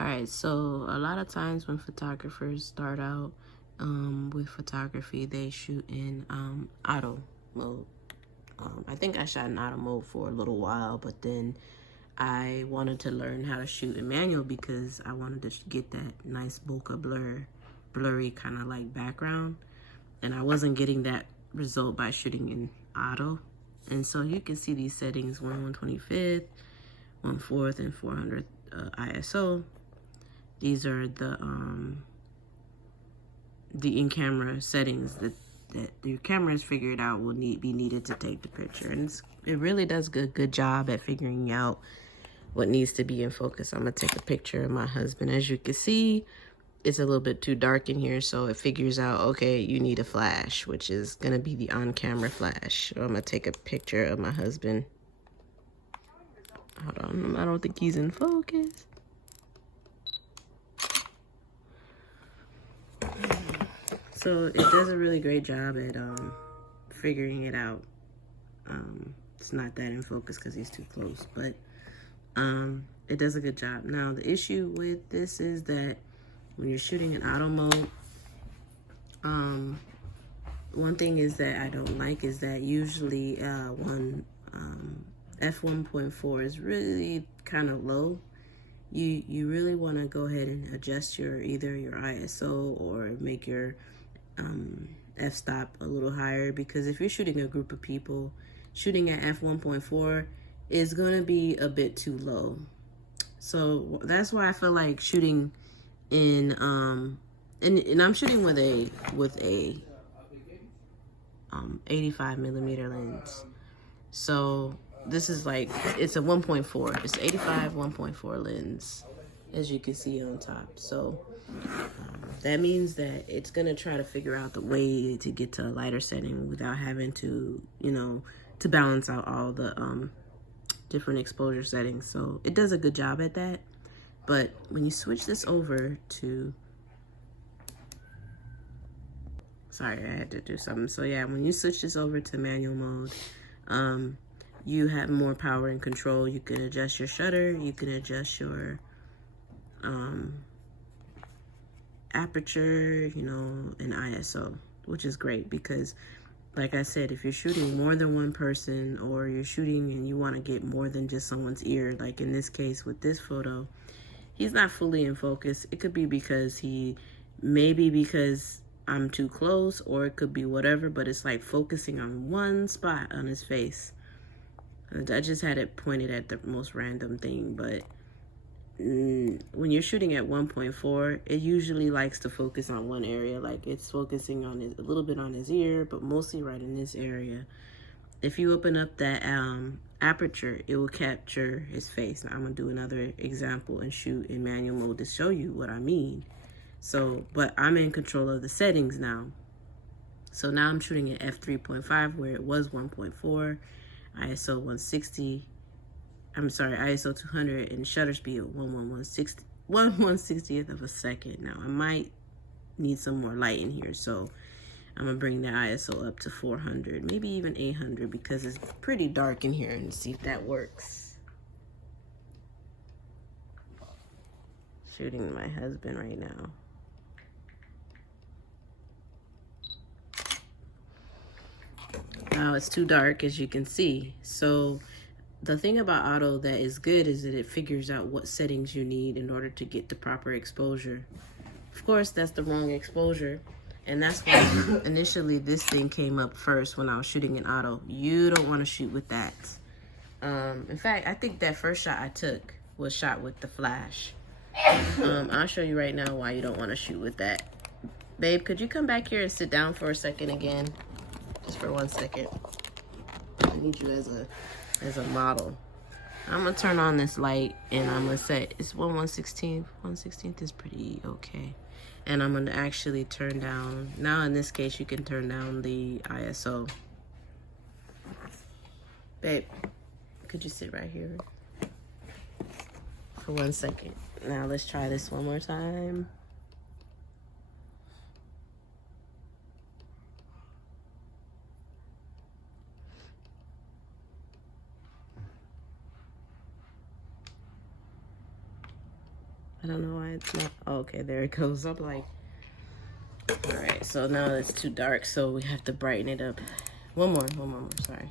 All right, so a lot of times when photographers start out with photography, they shoot in auto mode. I think I shot in auto mode for a little while, but then I wanted to learn how to shoot in manual because I wanted to get that nice bokeh blurry kind of like background. And I wasn't getting that result by shooting in auto. And so you can see these settings, 1/125th, 1/4, and 400 ISO. These are the in-camera settings that your camera has figured out will be needed to take the picture. And it really does a good job at figuring out what needs to be in focus. I'm gonna take a picture of my husband. As you can see, it's a little bit too dark in here, so it figures out, okay, you need a flash, which is gonna be the on-camera flash. So I'm gonna take a picture of my husband. Hold on, I don't think he's in focus. So it does a really great job at figuring it out. It's not that in focus because he's too close, but it does a good job. Now, the issue with this is that when you're shooting in auto mode, one thing is that I don't like is that usually f1.4 is really kind of low. You really want to go ahead and adjust either your ISO or make your f-stop a little higher, because if you're shooting a group of people, shooting at f1.4 is going to be a bit too low. So that's why I feel like shooting in and I'm shooting with a 85mm lens. So this is like, it's a 1.4. It's 85 1.4 lens, as you can see on top. So that means that it's gonna try to figure out the way to get to a lighter setting without having to, to balance out all the different exposure settings. So it does a good job at that. But when you switch this over to, sorry, I had to do something. So yeah, when you switch this over to manual mode, you have more power and control. You can adjust your shutter, you can adjust your aperture, and ISO, which is great because, like I said, if you're shooting more than one person, or you're shooting and you want to get more than just someone's ear, like in this case with this photo, he's not fully in focus. It could be because because I'm too close, or it could be whatever, but it's like focusing on one spot on his face. I just had it pointed at the most random thing, but when you're shooting at 1.4, it usually likes to focus on one area. Like it's focusing on a little bit on his ear, but mostly right in this area. If you open up that aperture, it will capture his face. Now I'm gonna do another example and shoot in manual mode to show you what I mean. So, but I'm in control of the settings now. So now I'm shooting at f3.5 where it was 1.4, ISO 160. I'm sorry, ISO 200, and shutter speed at 1/160th of a second. Now I might need some more light in here, so I'm gonna bring the ISO up to 400, maybe even 800, because it's pretty dark in here, and see if that works. Shooting my husband right now. Now it's too dark, as you can see. So the thing about auto that is good is that it figures out what settings you need in order to get the proper exposure. Of course, that's the wrong exposure, and that's why initially this thing came up first when I was shooting in auto. You don't want to shoot with that. In fact, I think that first shot I took was shot with the flash. I'll show you right now why you don't want to shoot with that. Babe, could you come back here and sit down for a second again? Just for 1 second. I need you as a model. I'm gonna turn on this light, and I'm gonna set, it's 1/116th. 1/116th is pretty okay. And I'm gonna actually turn down, now in this case, you can turn down the ISO. Babe, could you sit right here for 1 second? Now let's try this one more time. I don't know why it's not. Oh, okay, there it goes. I'm like, all right, so now it's too dark, so we have to brighten it up. One more, sorry.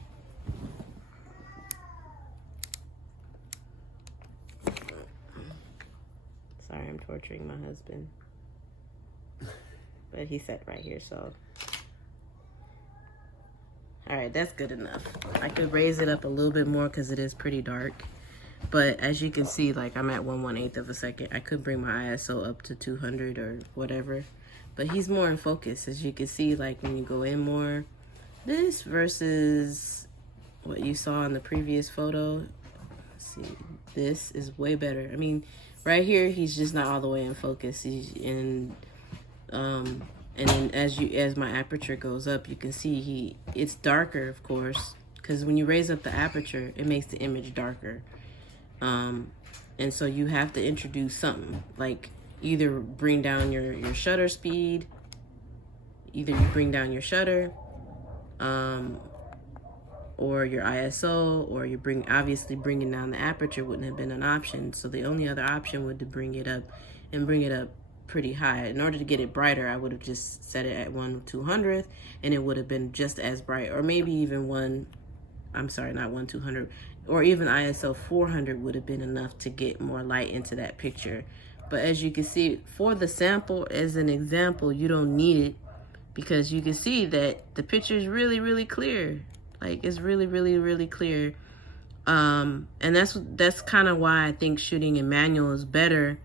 Sorry, I'm torturing my husband. But he sat right here, so. All right, that's good enough. I could raise it up a little bit more because it is pretty dark. But as you can see, like I'm at 1/1/8 of a second. I could bring my ISO up to 200 or whatever. But he's more in focus. As you can see, like when you go in more, this versus what you saw in the previous photo. Let's see, this is way better. I mean, right here, he's just not all the way in focus. He's in, and then as my aperture goes up, you can see it's darker, of course, because when you raise up the aperture, it makes the image darker. And so you have to introduce something, like either bring down your shutter speed, either you bring down your shutter, or your ISO, or you obviously bringing down the aperture wouldn't have been an option. So the only other option would to bring it up pretty high. In order to get it brighter, I would have just set it at 1/200th, and it would have been just as bright, or maybe even not 1/200, or even ISO 400 would have been enough to get more light into that picture. But as you can see, for the sample, as an example, you don't need it, because you can see that the picture is really, really clear. Like, it's really, really, really clear. And that's kind of why I think shooting in manual is better.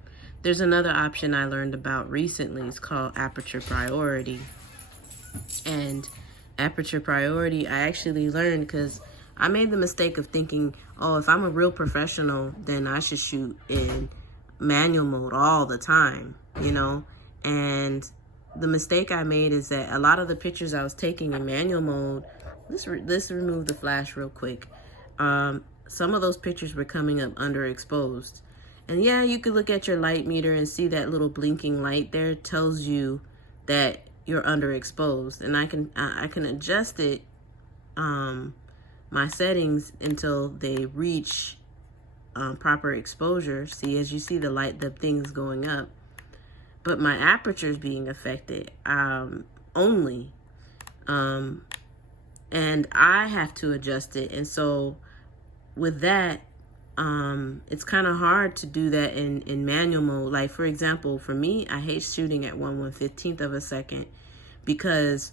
There's another option I learned about recently. It's called Aperture Priority. And Aperture Priority, I actually learned because I made the mistake of thinking, oh, if I'm a real professional, then I should shoot in manual mode all the time, you know? And the mistake I made is that a lot of the pictures I was taking in manual mode, let's remove the flash real quick. Some of those pictures were coming up underexposed. And yeah, you could look at your light meter and see that little blinking light there tells you that you're underexposed. And I can adjust it, my settings, until they reach proper exposure. See, as you see the things going up. But my aperture is being affected only. And I have to adjust it. And so with that, it's kind of hard to do that in manual mode. Like, for example, for me, I hate shooting at 1/115th of a second, because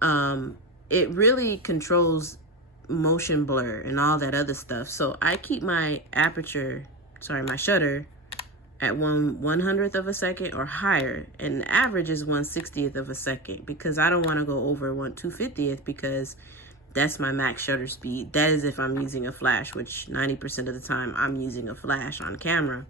it really controls motion blur and all that other stuff. So I keep my my shutter at 1/100th of a second or higher, and the average is 1/60th of a second, because I don't want to go over 1/250th, because that's my max shutter speed. That is if I'm using a flash, which 90% of the time I'm using a flash on camera.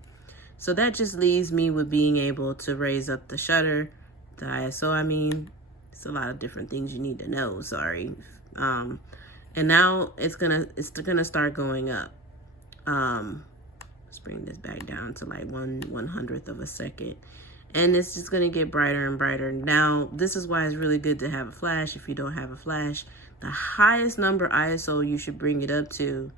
So that just leaves me with being able to raise up the shutter, the ISO, I mean. It's a lot of different things you need to know, sorry. And now it's gonna start going up. Let's bring this back down to like 1/100th of a second. And it's just gonna get brighter and brighter. Now, this is why it's really good to have a flash. If you don't have a flash, the highest number ISO you should bring it up to,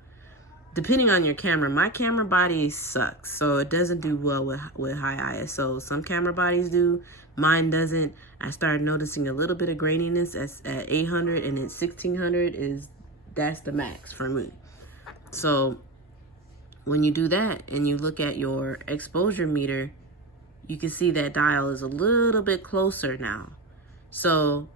depending on your camera. My camera body sucks, so it doesn't do well with high ISO. Some camera bodies do, mine doesn't. I started noticing a little bit of graininess at 800, and at 1600 that's the max for me. So when you do that and you look at your exposure meter, you can see that dial is a little bit closer now. So,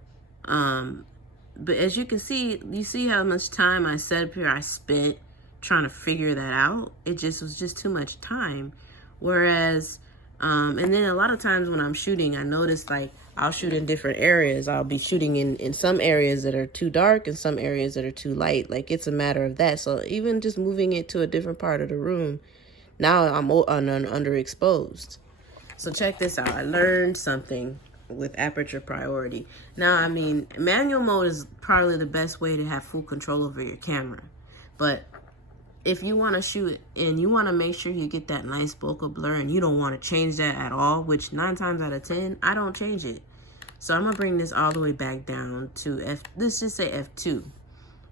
but as you can see, you see how much time I spent trying to figure that out. It was just too much time. Whereas, and then a lot of times when I'm shooting, I notice, like, I'll shoot in different areas. I'll be shooting in some areas that are too dark and some areas that are too light. Like, it's a matter of that. So even just moving it to a different part of the room, now I'm underexposed. So check this out. I learned something with Aperture Priority. Now, I mean, manual mode is probably the best way to have full control over your camera. But if you want to shoot and you want to make sure you get that nice bokeh blur, and you don't want to change that at all, which 9 times out of 10, I don't change it. So I'm going to bring this all the way back down to let's just say F2,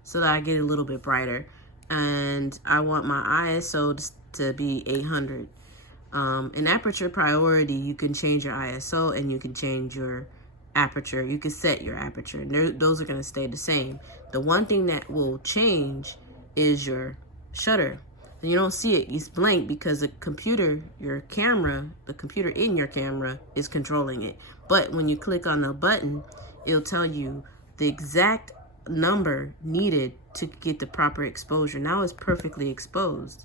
so that I get a little bit brighter. And I want my ISO to be 800. In aperture priority, you can change your ISO and you can change your aperture. You can set your aperture. And those are going to stay the same. The one thing that will change is your shutter. And you don't see it. It's blank because the computer, your camera, the computer in your camera is controlling it. But when you click on the button, it'll tell you the exact number needed to get the proper exposure. Now it's perfectly exposed.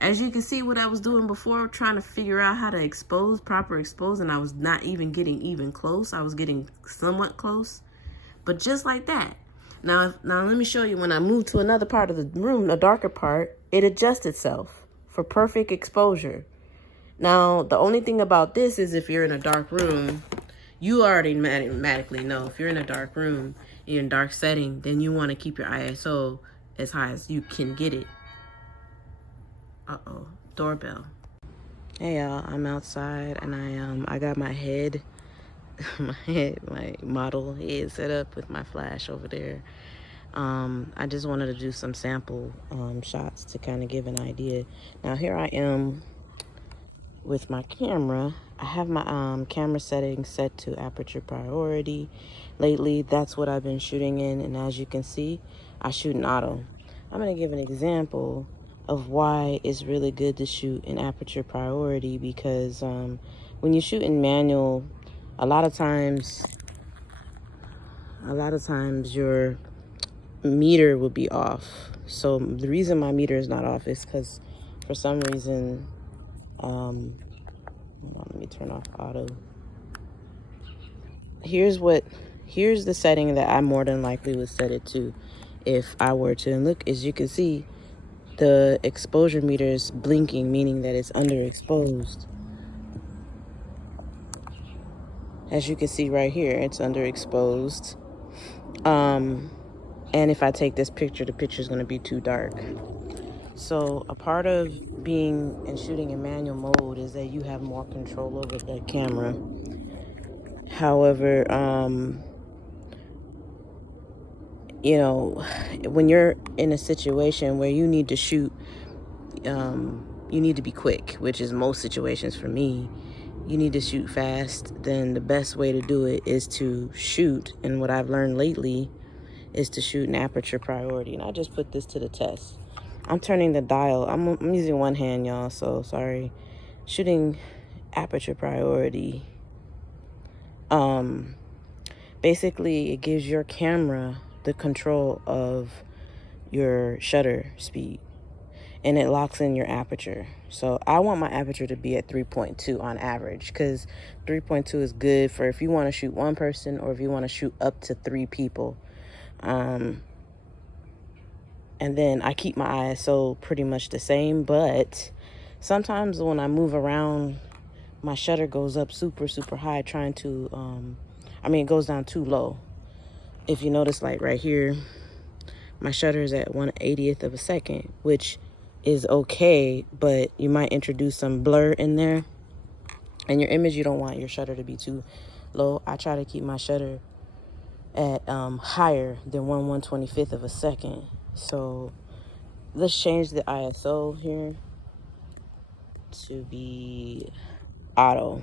As you can see what I was doing before, trying to figure out how to proper expose, and I was not even getting even close. I was getting somewhat close, but just like that. Now let me show you when I move to another part of the room, a darker part, it adjusts itself for perfect exposure. Now, the only thing about this is if you're in a dark room, you already automatically know if you're in a dark room, in a dark setting, then you want to keep your ISO as high as you can get it. Uh-oh, doorbell. Hey y'all, I'm outside and I got my head, my model head set up with my flash over there. I just wanted to do some sample shots to kind of give an idea. Now here I am with my camera. I have my camera settings set to aperture priority. Lately, that's what I've been shooting in, and as you can see, I shoot in auto. I'm gonna give an example of why it's really good to shoot in aperture priority, because when you shoot in manual, a lot of times your meter will be off. So the reason my meter is not off is because for some reason, hold on, let me turn off auto. Here's the setting that I more than likely would set it to if I were to. And look, as you can see, the exposure meter is blinking, meaning that it's underexposed. As you can see right here, it's underexposed. And if I take this picture, the picture is going to be too dark. So a part of being and shooting in manual mode is that you have more control over the camera. However, you know, when you're in a situation where you need to shoot, you need to be quick, which is most situations for me. You need to shoot fast. Then the best way to do it is to shoot. And what I've learned lately is to shoot in aperture priority. And I just put this to the test. I'm turning the dial. I'm using one hand, y'all, so sorry. Shooting aperture priority. Basically, it gives your camera the control of your shutter speed, and it locks in your aperture. So I want my aperture to be at 3.2 on average, because 3.2 is good for if you want to shoot one person or if you want to shoot up to 3 people. And then I keep my ISO pretty much the same, but sometimes when I move around, my shutter goes up super high trying to, it goes down too low. If you notice, like right here, my shutter is at 1/80th of a second, which is okay, but you might introduce some blur in there. And your image, you don't want your shutter to be too low. I try to keep my shutter at higher than 1/125th of a second. So let's change the ISO here to be auto.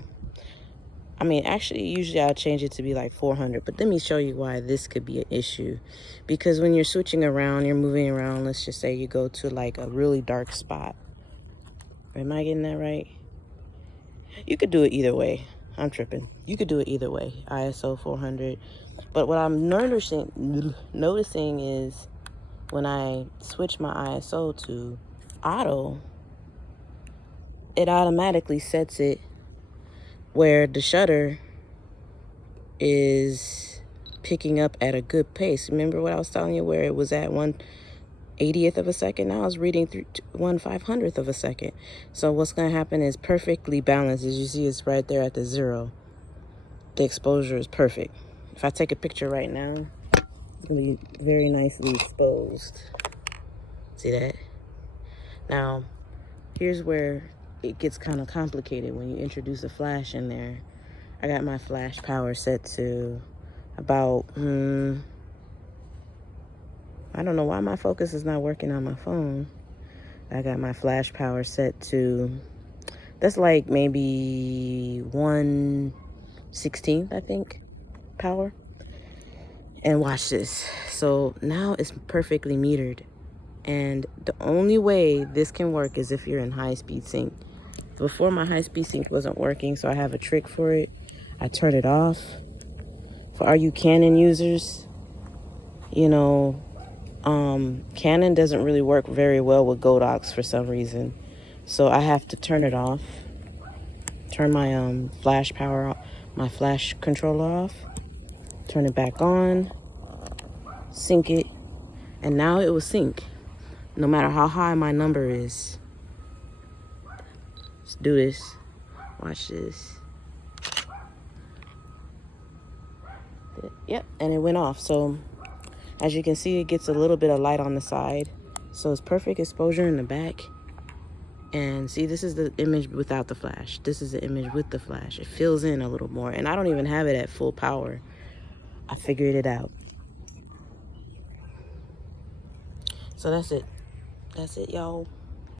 Actually, usually I'll change it to be like 400, but let me show you why this could be an issue. Because when you're switching around, you're moving around, let's just say you go to like a really dark spot. Am I getting that right? You could do it either way. I'm tripping. You could do it either way, ISO 400. But what I'm noticing is when I switch my ISO to auto, it automatically sets it where the shutter is picking up at a good pace. Remember what I was telling you, where it was at 1/80th of a second? Now it's reading 1/500th of a second. So what's going to happen is perfectly balanced. As you see, it's right there at the 0. The exposure is perfect. If I take a picture right now, it's going to be very nicely exposed. See that? Now, here's where it gets kind of complicated when you introduce a flash in there. I got my flash power set to about, I don't know why my focus is not working on my phone. I got my flash power set to That's like maybe 1/16, I think, power. And watch this. So now it's perfectly metered. And the only way this can work is if you're in high-speed sync. Before, my high-speed sync wasn't working, so I have a trick for it. I turn it off. For all you Canon users, you know, Canon doesn't really work very well with Godox for some reason. So I have to turn it off. Turn my flash power off, my flash controller off. Turn it back on. Sync it. And now it will sync. No matter how high my number is. Let's do this. Watch this. Yep, and it went off. So as you can see, it gets a little bit of light on the side. So it's perfect exposure in the back. And see, this is the image without the flash. This is the image with the flash. It fills in a little more. And I don't even have it at full power. I figured it out. So that's it. That's it, y'all.